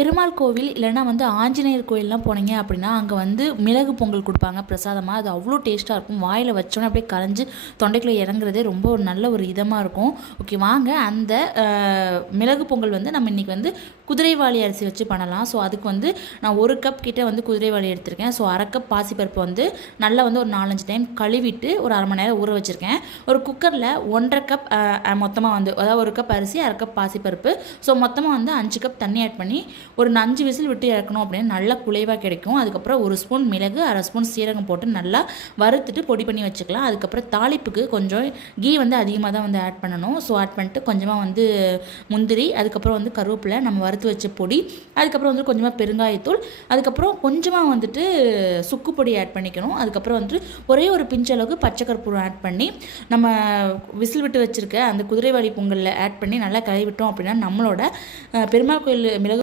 பெருமாள் கோவில் இல்லைன்னா வந்து ஆஞ்சநேயர் கோயிலெலாம் போனீங்க அப்படின்னா அங்கே வந்து மிளகு பொங்கல் கொடுப்பாங்க பிரசாதமாக. அது அவ்வளோ டேஸ்ட்டாக இருக்கும். வாயில் வச்சோன்னே அப்படியே கரைஞ்சி தொண்டைக்குள்ளே இறங்குறதே ரொம்ப ஒரு நல்ல ஒரு இதமாக இருக்கும். ஓகே, வாங்க அந்த மிளகு பொங்கல் வந்து நம்ம இன்றைக்கி வந்து குதிரைவாலி அரிசி வச்சு பண்ணலாம். ஸோ அதுக்கு வந்து நான் 1 கப் கிட்டே வந்து குதிரைவாலி எடுத்திருக்கேன். ஸோ 1/2 கப் பாசிப்பருப்பு வந்து நல்லா வந்து ஒரு 4-5 டைம் கழுவிட்டு ஒரு 1/2 மணி நேரம் ஊற வச்சுருக்கேன். ஒரு குக்கரில் 1/2 கப் மொத்தமாக வந்து அதாவது 1 கப் அரிசி 1/2 கப் பாசிப்பருப்பு, ஸோ மொத்தமாக வந்து 5 கப் தண்ணி ஆட் பண்ணி ஒரு 5 விசில் விட்டு இறக்கணும் அப்படின்னு நல்லா குலைவாக கிடைக்கும். அதுக்கப்புறம் 1 ஸ்பூன் மிளகு 1/2 ஸ்பூன் சீரகம் போட்டு நல்லா வறுத்துட்டு பொடி பண்ணி வச்சுக்கலாம். அதுக்கப்புறம் தாளிப்புக்கு கொஞ்சம் கீ வந்து அதிகமாக தான் வந்து ஆட் பண்ணணும். ஸோ ஆட் பண்ணிட்டு கொஞ்சமாக வந்து முந்திரி, அதுக்கப்புறம் வந்து கருவேப்பிலை, நம்ம வறுத்து வச்ச பொடி, அதுக்கப்புறம் வந்து கொஞ்சமாக பெருங்காயத்தூள், அதுக்கப்புறம் கொஞ்சமாக வந்துட்டு சுக்கு பொடி ஆட் பண்ணிக்கணும். அதுக்கப்புறம் வந்துட்டு ஒரே ஒரு பிஞ்ச் அளவுக்கு பச்சை கற்பூரம் ஆட் பண்ணி நம்ம விசில் விட்டு வச்சுருக்க அந்த குதிரைவாலி பொங்கலில் ஆட் பண்ணி நல்லா கழுவி விட்டோம் அப்படின்னா நம்மளோட பெருமாள் கோயில் மிளகு